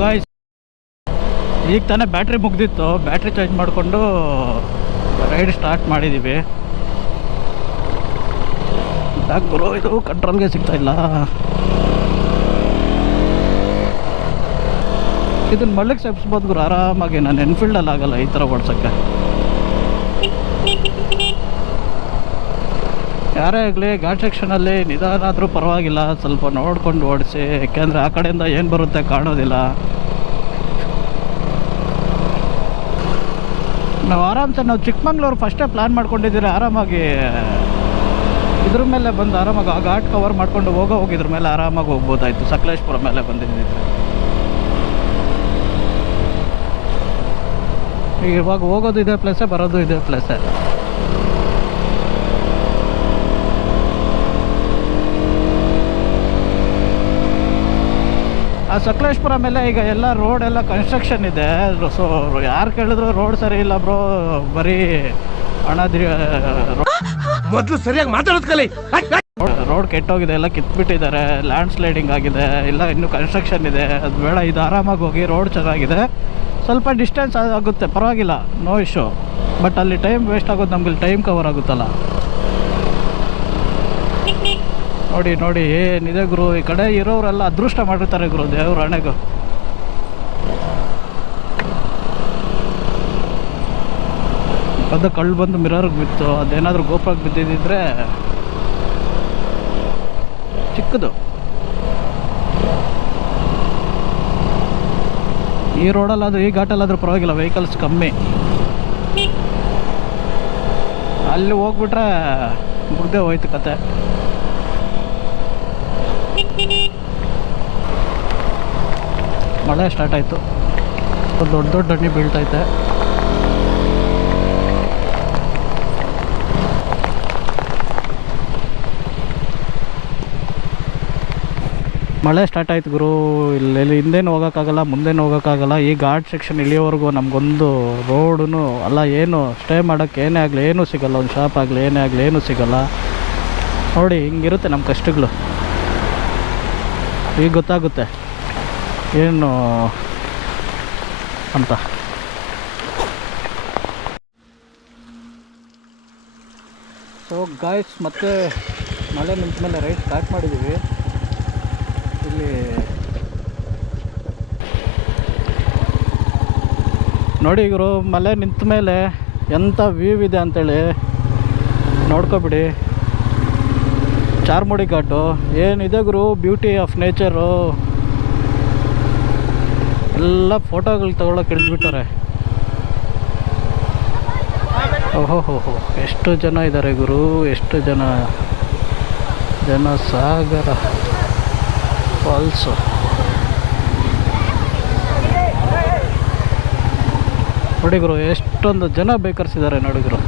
Guys, ಈಗ ತಾನೇ battery ಮುಗ್ದಿತ್ತು. Battery change ಮಾಡಿಕೊಂಡು ರೈಡ್ ಸ್ಟಾರ್ಟ್ ಮಾಡಿದ್ದೀವಿ. ಯಾಕೆ ಗುರು ಇದು ಕಂಟ್ರೋಲ್ಗೆ ಸಿಗ್ತಾ ಇಲ್ಲ. ಇದನ್ನು ಮಳ್ಳಿಗೆ ಸೇರಿಸ್ಬೋದು ಗುರು ಆರಾಮಾಗಿ. ನಾನು ಎನ್ಫೀಲ್ಡಲ್ಲಿ ಆಗಲ್ಲ ಈ ಥರ ಓಡ್ಸೋಕ್ಕೆ. ಯಾರೇ ಆಗಲಿ ಘಾಟ್ ಸೆಕ್ಷನಲ್ಲಿ ನಿಧಾನ ಆದರೂ ಪರವಾಗಿಲ್ಲ, ಸ್ವಲ್ಪ ನೋಡ್ಕೊಂಡು ಓಡಿಸಿ. ಯಾಕೆಂದರೆ ಆ ಕಡೆಯಿಂದ ಏನು ಬರುತ್ತೆ ಕಾಣೋದಿಲ್ಲ. ನಾವು ಆರಾಮ್ಸೆ ನಾವು ಚಿಕ್ಕಮಂಗ್ಳೂರು ಫಸ್ಟೇ ಪ್ಲ್ಯಾನ್ ಮಾಡ್ಕೊಂಡಿದ್ದೀರಿ. ಆರಾಮಾಗಿ ಇದ್ರ ಮೇಲೆ ಬಂದು ಆರಾಮಾಗಿ ಆ ಘಾಟ್ ಕವರ್ ಮಾಡ್ಕೊಂಡು ಹೋಗಿದ್ರ ಮೇಲೆ ಆರಾಮಾಗಿ ಹೋಗ್ಬೋದಾಯಿತು. ಸಕಲೇಶ್ಪುರ ಮೇಲೆ ಬಂದಿದ್ದಿದ್ರೆ ಈಗ ಇವಾಗ ಹೋಗೋದು ಇದೇ ಪ್ಲೇಸೇ, ಬರೋದು ಇದೇ ಪ್ಲೇಸೇ. ಆ ಸಕಲೇಶ್ಪುರ ಮೇಲೆ ಈಗ ಎಲ್ಲ ರೋಡ್ ಎಲ್ಲ ಕನ್ಸ್ಟ್ರಕ್ಷನ್ ಇದೆ. ಸೊ ಯಾರು ಕೇಳಿದ್ರು ರೋಡ್ ಸರಿ ಇಲ್ಲ ಬ್ರೋ, ಬರೀ ಮೊದಲು ಸರಿಯಾಗಿ ಮಾತಾಡೋದು ಕಲಿ. ರೋಡ್ ಕೆಟ್ಟೋಗಿದೆ, ಎಲ್ಲ ಕಿತ್ಬಿಟ್ಟಿದ್ದಾರೆ, ಲ್ಯಾಂಡ್ ಸ್ಲೈಡಿಂಗ್ ಆಗಿದೆ, ಇಲ್ಲ ಇನ್ನೂ ಕನ್ಸ್ಟ್ರಕ್ಷನ್ ಇದೆ. ಅದು ಬೇಡ, ಇದು ಆರಾಮಾಗಿ ಹೋಗಿ. ರೋಡ್ ಚೆನ್ನಾಗಿದೆ, ಸ್ವಲ್ಪ ಡಿಸ್ಟೆನ್ಸ್ ಆಗುತ್ತೆ, ಪರವಾಗಿಲ್ಲ, ನೋ ಇಶ್ಯೂ. ಬಟ್ ಅಲ್ಲಿ ಟೈಮ್ ವೇಸ್ಟ್ ಆಗೋದು, ನಮ್ಗೆ ಟೈಮ್ ಕವರ್ ಆಗುತ್ತಲ್ಲ. ನೋಡಿ ನೋಡಿ ಏನಿದೆ ಗುರು, ಈ ಕಡೆ ಇರೋರೆಲ್ಲ ಅದೃಷ್ಟ ಮಾಡಿರ್ತಾರೆ ಗುರು, ದೇವ್ರ ಹಣೆಗೂ. ಅದು ಕಳ್ಳು ಬಂದು ಮಿರರ್ಗೆ ಬಿತ್ತು, ಅದೇನಾದರೂ ಗೋಪುರಕ್ಕೆ ಬಿದ್ದಿದ್ದರೆ ಚಿಕ್ಕದು. ಈ ರೋಡಲ್ಲಾದರೂ ಈ ಘಾಟಲ್ಲಾದರೂ ಪರವಾಗಿಲ್ಲ, ವೆಹಿಕಲ್ಸ್ ಕಮ್ಮಿ. ಅಲ್ಲಿ ಹೋಗ್ಬಿಟ್ರೆ ಮುಗ್ದೇ ಹೋಯ್ತು ಕತೆ. ಮಳೆ ಸ್ಟಾರ್ಟ್ ಆಯಿತು, ದೊಡ್ಡ ದೊಡ್ಡ ಹಣ್ಣಿ ಬೀಳ್ತೈತೆ. ಮಳೆ ಸ್ಟಾರ್ಟ್ ಆಯ್ತು ಗುರು. ಇಲ್ಲಿ ಹಿಂದೇನು ಹೋಗೋಕ್ಕಾಗಲ್ಲ, ಮುಂದೇನು ಹೋಗೋಕ್ಕಾಗಲ್ಲ. ಈ ಘಾಟ್ ಸೆಕ್ಷನ್ ಇಳಿಯೋವರೆಗೂ ನಮಗೊಂದು ರೋಡೂ ಅಲ್ಲ, ಏನು ಸ್ಟೇ ಮಾಡೋಕ್ಕೆ ಏನೇ ಆಗಲಿ ಏನೂ ಸಿಗೋಲ್ಲ. ಒಂದು ಶಾಪ್ ಆಗಲಿ ಏನೇ ಆಗಲಿ ಏನೂ ಸಿಗೋಲ್ಲ. ನೋಡಿ ಹಿಂಗಿರುತ್ತೆ ನಮ್ಮ ಕಷ್ಟಗಳು. ಈಗ ಗೊತ್ತಾಗುತ್ತೆ ಏನು ಅಂತ. ಸೊ ಗಾಯ್ಸ್, ಮತ್ತೆ ಮಳೆ ನಿಂತ ಮೇಲೆ ರೈಡ್ ಸ್ಟಾರ್ಟ್ ಮಾಡಿದ್ದೀವಿ. ಇಲ್ಲಿ ನೋಡಿ ಗುರು, ಮಳೆ ನಿಂತ ಮೇಲೆ ಎಂಥ ವ್ಯೂ ಇದೆ ಅಂಥೇಳಿ ನೋಡ್ಕೊಬಿಡಿ. ಚಾರ್ಮುಡಿ ಘಾಟು ಏನಿದೆ ಗುರು, ಬ್ಯೂಟಿ ಆಫ್ ನೇಚರು. ಎಲ್ಲ ಫೋಟೋಗಳು ತಗೊಳ್ಳೋಕೆ ಇಳಿದ್ಬಿಟ್ಟಾರೆ. ಓಹೋ, ಎಷ್ಟು ಜನ ಇದ್ದಾರೆ ಗುರು, ಎಷ್ಟು ಜನ ಸಾಗರ ಫಾಲ್ಸು. ನೋಡಿ ಗುರು, ಎಷ್ಟೊಂದು ಜನ ಬೇಕರ್ಸಿದ್ದಾರೆ ನೋಡಿ ಗುರು.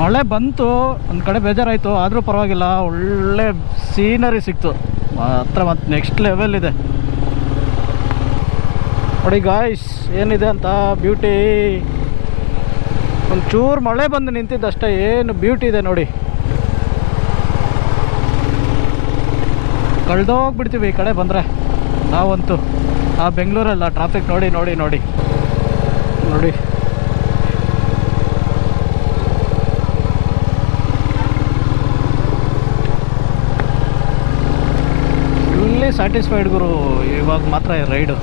ಮಳೆ ಬಂತು, ಒಂದು ಕಡೆ ಬೇಜಾರಾಯಿತು, ಆದರೂ ಪರವಾಗಿಲ್ಲ, ಒಳ್ಳೆ ಸೀನರಿ ಸಿಕ್ತು ಹತ್ರ. ಮತ್ತು ನೆಕ್ಸ್ಟ್ ಲೆವೆಲ್ ಇದೆ ನೋಡಿ ಗಾಯ್ಸ್, ಏನಿದೆ ಅಂತ ಬ್ಯೂಟಿ. ಒಂಚೂರು ಮಳೆ ಬಂದು ನಿಂತಿದ್ದಷ್ಟೇ, ಏನು ಬ್ಯೂಟಿ ಇದೆ ನೋಡಿ. ಕಳೆದೋಗ್ಬಿಡ್ತೀವಿ ಈ ಕಡೆ ಬಂದರೆ ನಾವಂತೂ. ಆ ಬೆಂಗಳೂರಲ್ಲ ಟ್ರಾಫಿಕ್ ನೋಡಿ ನೋಡಿ ನೋಡಿ ನೋಡಿ. ಇಲ್ಲಿ ಸ್ಯಾಟಿಸ್ಫೈಡ್ ಗುರು, ಇವಾಗ ಮಾತ್ರ ರೈಡು.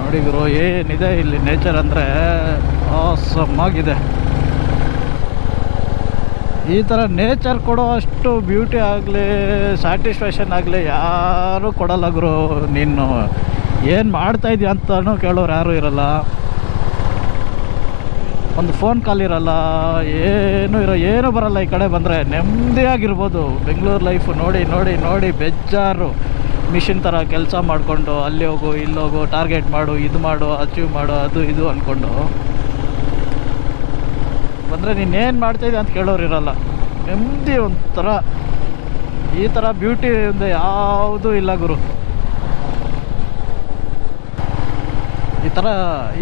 ನೋಡಿ ಗುರು, ಏನಿದೆ ಇಲ್ಲಿ ನೇಚರ್ ಅಂದರೆ ಆಸಮ್ ಆಗಿದೆ. ಈ ಥರ ನೇಚರ್ ಕೊಡೋ ಅಷ್ಟು ಬ್ಯೂಟಿ ಆಗಲಿ, ಸ್ಯಾಟಿಸ್ಫ್ಯಾಕ್ಷನ್ ಆಗಲಿ ಯಾರೂ ಕೊಡಲ್ಲ ಗುರು. ನೀನು ಏನು ಮಾಡ್ತಾಯಿದ್ಯಾ ಅಂತಲೂ ಕೇಳೋರು ಯಾರೂ ಇರಲ್ಲ. ಒಂದು ಫೋನ್ ಕಾಲ್ ಇರಲ್ಲ, ಏನೂ ಬರಲ್ಲ. ಈ ಕಡೆ ಬಂದರೆ ನೆಮ್ಮದಿಯಾಗಿರ್ಬೋದು. ಬೆಂಗಳೂರು ಲೈಫು ನೋಡಿ ನೋಡಿ ನೋಡಿ ಬೇಜಾರು. ಮಿಷಿನ್ ಥರ ಕೆಲಸ ಮಾಡಿಕೊಂಡು ಅಲ್ಲಿ ಹೋಗು ಇಲ್ಲಿ ಹೋಗು, ಟಾರ್ಗೆಟ್ ಮಾಡು, ಇದು ಮಾಡು, ಅಚೀವ್ ಮಾಡು, ಅದು ಇದು ಅಂದ್ಕೊಂಡು ಬಂದರೆ ನೀನೇನು ಮಾಡ್ತಾಯಿದ್ದೆ ಅಂತ ಕೇಳೋರು ಇರಲ್ಲ. ನೆಮ್ಮದಿ ಒಂಥರ. ಈ ಥರ ಬ್ಯೂಟಿ ಅಂದರೆ ಯಾವುದೂ ಇಲ್ಲ ಗುರು. ಈ ಥರ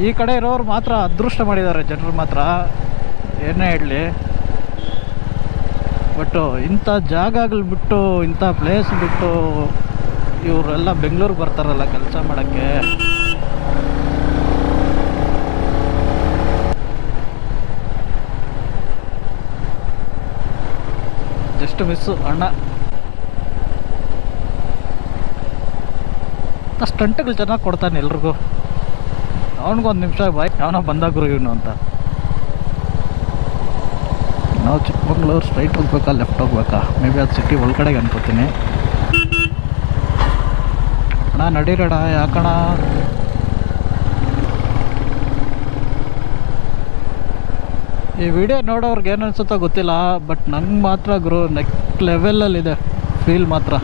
ಈ ಕಡೆ ಇರೋರು ಮಾತ್ರ ಅದೃಷ್ಟ ಮಾಡಿದ್ದಾರೆ ಜನರು ಮಾತ್ರ, ಏನೇ ಹೇಳಲಿ. ಬಟ್ ಇಂಥ ಜಾಗಗಳು ಬಿಟ್ಟು ಇಂಥ ಪ್ಲೇಸ್ ಬಿಟ್ಟು ಇವರೆಲ್ಲ ಬೆಂಗಳೂರಿಗೆ ಬರ್ತಾರಲ್ಲ ಕೆಲಸ ಮಾಡೋಕ್ಕೆ. ಜಸ್ಟ್ ಮಿಸ್ಸು ಅಣ್ಣ. ಸ್ಟಂಟ್ಗಳು ಚೆನ್ನಾಗಿ ಕೊಡ್ತಾನೆ ಎಲ್ರಿಗೂ. ಅವನಿಗೊಂದು ನಿಮಿಷ ಬಾಯ್, ಅವನ ಬಂದಾಗ್ರು ಇವನು ಅಂತ. ನಾವು ಚಿಕ್ಕಮಂಗ್ಳೂರು ಸ್ಟ್ರೈಟ್ ಹೋಗ್ಬೇಕಾ ಲೆಫ್ಟ್ ಹೋಗ್ಬೇಕಾ? ಮೇ ಬಿ ಅದು ಸಿಟಿ ಒಳಗಡೆಗೆ ಅನ್ಕೋತೀನಿ. ಅಣ್ಣ ನಡೀರಣ, ಯಾಕಣ? ಈ ವಿಡಿಯೋ ನೋಡೋರ್ಗೆ ಏನು ಅನ್ಸುತ್ತೋ ಗೊತ್ತಿಲ್ಲ, ಬಟ್ ನಂಗೆ ಮಾತ್ರ ಗುರು ನೆಕ್ಸ್ಟ್ ಲೆವೆಲಲ್ಲಿದೆ ಫೀಲ್ ಮಾತ್ರ.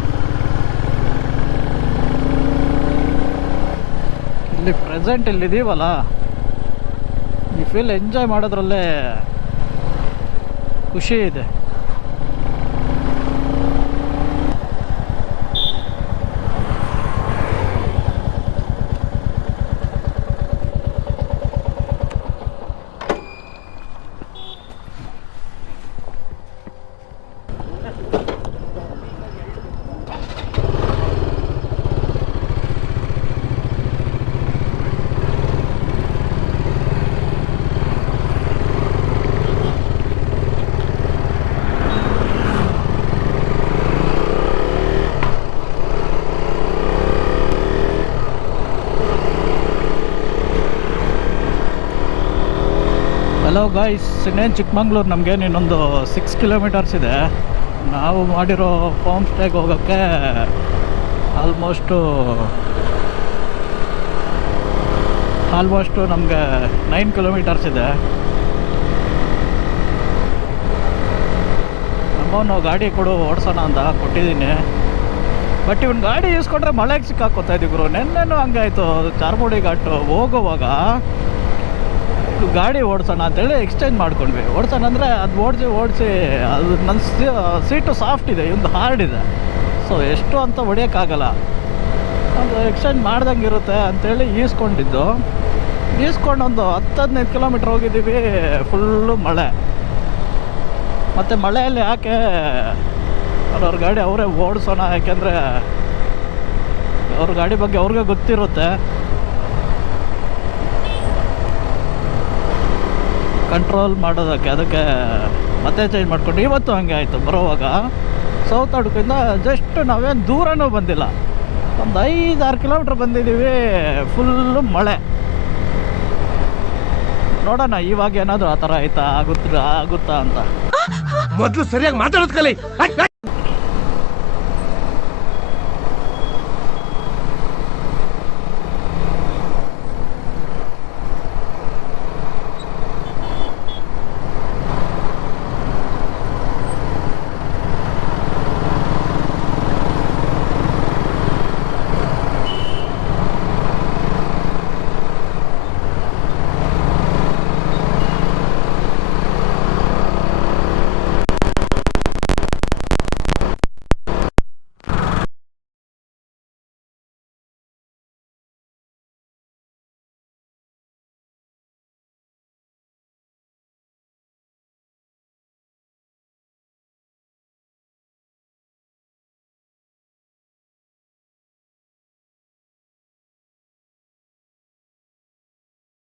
ಇಲ್ಲಿ ಪ್ರೆಸೆಂಟ್ ಇಲ್ಲಿದ್ದೀವಲ್ಲ, ಈ ಫೀಲ್ ಎಂಜಾಯ್ ಮಾಡೋದ್ರಲ್ಲೇ ಖುಷಿ ಇದೆ. ಹಲೋ ಗಾಯ್ಸ್, ಇನ್ನೇನು ಚಿಕ್ಕಮಂಗ್ಳೂರು ನಮಗೇನು ಇನ್ನೊಂದು 6 ಕಿಲೋಮೀಟರ್ಸ್ ಇದೆ. ನಾವು ಮಾಡಿರೋ ಹೋಮ್ ಸ್ಟೇಗೆ ಹೋಗೋಕ್ಕೆ ಆಲ್ಮೋಸ್ಟು ನಮಗೆ 9 ಕಿಲೋಮೀಟರ್ಸ್ ಇದೆ. ನಮ್ಮವನು ಗಾಡಿ ಕೊಡು ಓಡಿಸೋಣ ಅಂತ ಕೊಟ್ಟಿದ್ದೀನಿ. ಬಟ್ ಇವ್ನು ಗಾಡಿ ಯೂಸ್ಕೊಂಡ್ರೆ ಮಳೆಗೆ ಸಿಕ್ಕಾಕೋತಾ ಇದ್ದೀವಿ ಗುರು. ನೆನ್ನೆನೂ ಹಂಗೆ ಆಯಿತು. ಚಾರ್ಮುಡಿ ಘಾಟು ಹೋಗುವಾಗ ಗಾಡಿ ಓಡಿಸೋಣ ಅಂತೇಳಿ ಎಕ್ಸ್ಚೇಂಜ್ ಮಾಡ್ಕೊಂಡ್ವಿ. ಓಡಿಸೋಣ ಅಂದರೆ ಅದು ಓಡಿಸಿ ಅದು ನನ್ನ ಸೀಟು ಸಾಫ್ಟ್ ಇದೆ, ಇವಂದು ಹಾರ್ಡ್ ಇದೆ. ಸೊ ಎಷ್ಟು ಅಂತ ಹೊಡಿಯೋಕ್ಕಾಗಲ್ಲ, ಅದು ಎಕ್ಸ್ಚೇಂಜ್ ಮಾಡ್ದಂಗೆ ಇರುತ್ತೆ ಅಂಥೇಳಿ ಈಸ್ಕೊಂಡಿದ್ದು. ಈಸ್ಕೊಂಡು ಒಂದು 10-15 ಕಿಲೋಮೀಟ್ರ್ ಹೋಗಿದ್ದೀವಿ. ಫುಲ್ಲು ಮಳೆ. ಮತ್ತು ಮಳೆಯಲ್ಲಿ ಯಾಕೆ ಅವ್ರವ್ರ ಗಾಡಿ ಅವರೇ ಓಡಿಸೋಣ, ಯಾಕೆಂದರೆ ಅವ್ರ ಗಾಡಿ ಬಗ್ಗೆ ಅವ್ರಿಗೆ ಗೊತ್ತಿರುತ್ತೆ. ಕಂಟ್ರೋಲ್ ಮಾಡೋದಕ್ಕೆ ಅದಕ್ಕೆ ಮತ್ತೆ ಚೇಂಜ್ ಮಾಡ್ಕೊಂಡು ಇವತ್ತು ಹಂಗೆ ಆಯಿತು. ಬರೋವಾಗ ಸೌತ್ ಅಡ್ಕಿಂದ ಜಸ್ಟ್ ನಾವೇನು ದೂರನೂ ಬಂದಿಲ್ಲ, ಒಂದು 5-6 ಕಿಲೋಮೀಟ್ರ್ ಬಂದಿದ್ದೀವಿ. ಫುಲ್ಲು ಮಳೆ. ನೋಡೋಣ ಇವಾಗ ಏನಾದರೂ ಆ ಥರ ಆಗುತ್ತಾ ಅಂತ. ಮೊದಲು ಸರಿಯಾಗಿ ಮಾತಾಡೋದು ಕಲಿ.